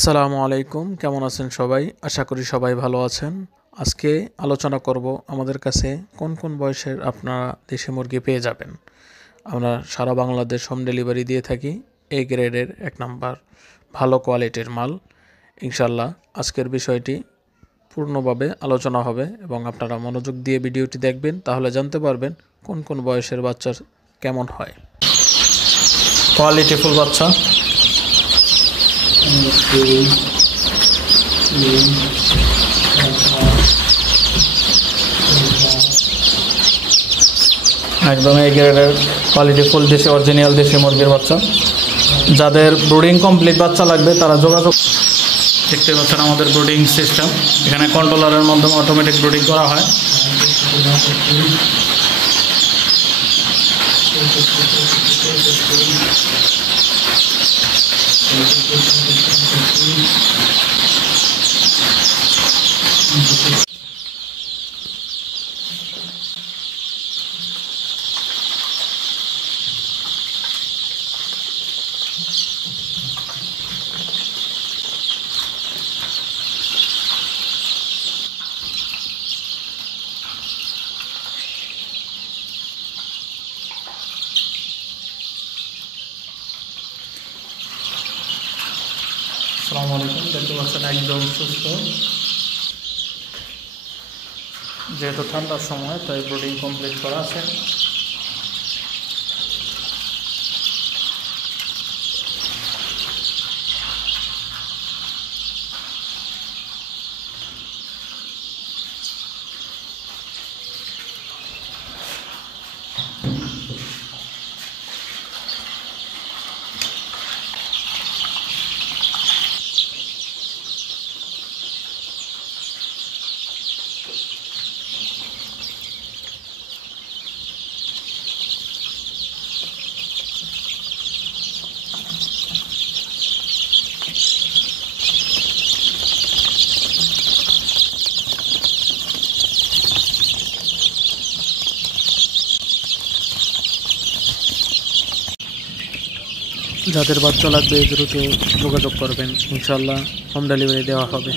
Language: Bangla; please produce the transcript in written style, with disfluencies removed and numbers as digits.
আসসালামু আলাইকুম, কেমন আছেন সবাই? আশা করি সবাই ভালো আছেন। আজকে আলোচনা করব আমাদের কাছে কোন কোন বয়সের আপনারা দেশি মুরগি পেয়ে যাবেন। আমরা সারা বাংলাদেশ হোম ডেলিভারি দিয়ে থাকি। এ গ্রেডের 1 নাম্বার ভালো কোয়ালিটির মাল। ইনশাল্লাহ আজকের বিষয়টি পূর্ণভাবে আলোচনা হবে এবং আপনারা মনোযোগ দিয়ে ভিডিওটি দেখবেন, তাহলে জানতে পারবেন কোন কোন বয়সের বাচ্চার কেমন হয়। কোয়ালিটিফুল বাচ্চা, একদম এই গ্রেডের কোয়ালিটিফুল দেশি অরিজিনাল দেশি মুরগির বাচ্চা। যাদের ব্রুডিং কমপ্লিট বাচ্চা লাগবে তারা যোগাযোগ। দেখতে পাচ্ছেন আমাদের ব্রুডিং সিস্টেম, এখানে কন্ট্রোলারের মাধ্যমে অটোমেটিক ব্রুডিং করা হয়। আসসালামু আলাইকুম, দেখতে পাচ্ছেন একদম সুস্থ। যেহেতু ঠান্ডার সময় তাই ব্রুডিং কমপ্লিট করা আছে। যাদের বাচ্চা লাগবে দ্রুত যোগাযোগ করবেন, ইনশাল্লাহ হোম ডেলিভারি দেওয়া হবে।